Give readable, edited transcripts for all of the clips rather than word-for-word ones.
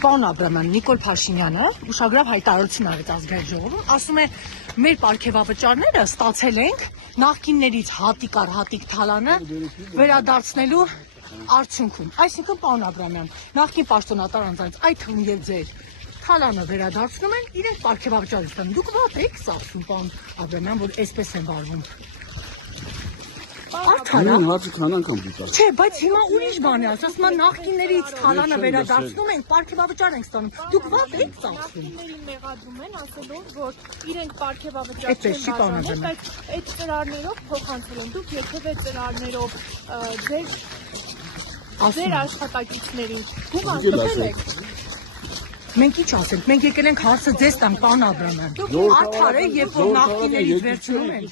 Պարոն Աբրամյան, Նիկոլ Փաշինյանը ուշագրավ հայտարարություն արեց ազգային ժողովում, ասում է մեր պարգևավճարները ստացել ենք նախկիններից հատիկ առ հատիկ թալանը վերադարձնելու արդյունքում։ Այսինքն, պարոն Աբրամյան, նախկին պաշտոնատար անձանց, այդ թվում եւ ձեր թալանը վերադարձնում են, իրենք պարգևավճար ստանում։ Դուք ո՞տ եք ասում, պարոն Աբրամյան, որ այսպես են վարվում։ Չէ, բայց հիմա ուրիշ բան է ասում, նախկիններից թալանը վերադարձնում ենք, պարգևավճար ենք ստանում։ Դուք ո՞տ եք ասում։ Նախկիններին մեղադրում են, ասելով, որ իրենք պարգևավճար չեն բաժանել, բայց այդ ծրարներով փոխանցել են։ Դուք երբևէ ծրարներով ձեր աշխատակիցներին գումար տվել եք։ Մենք ինչ ասենք, մենք եկել ենք հարցը ձեզ տանք, պարոն Աբրամյան։ Արդար է, երբ որ նախկիններից վերցնում են։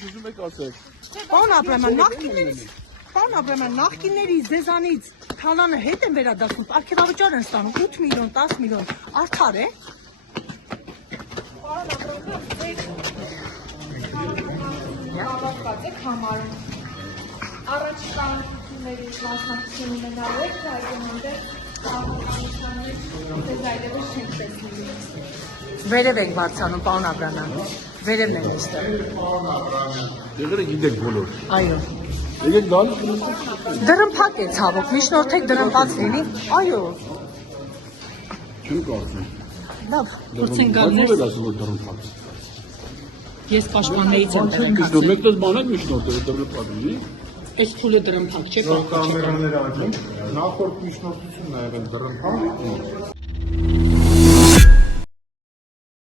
Պարոն Աբրամյան, նախկիններից ձեզանից թալանը հետ են վերադարձնում, պարգևավճար են ստանում 8 միլիոն, 10 միլիոն, արդար է։ Պարոն Աբրամյան, հավաքված եք համարում առաջիկա ընտրությունների մասնակցություն ունենալու եք, այդուհանդերձ Վերև ենք բարձանում, պարոն Աբրամյան, վերևն են նստել։ Դեղերը գիտեք բոլոր։ Այո։ Եկեք գալու։ Դրմփակ է ցավոք, միջնորդեք դրմփած լինի։ Այո։ Չեմ կարծում։ Լավ, փորձենք գալ ներս։ Ես պաշտպաններից եմ դերակացել։ Մեկտես բանակ միջնորդը դրմփակ լինի։ Այս փուլը դրմփակ չէ, կամերաներ աջում, նախորդ միջնորդությունն ա եղել դրմփակ,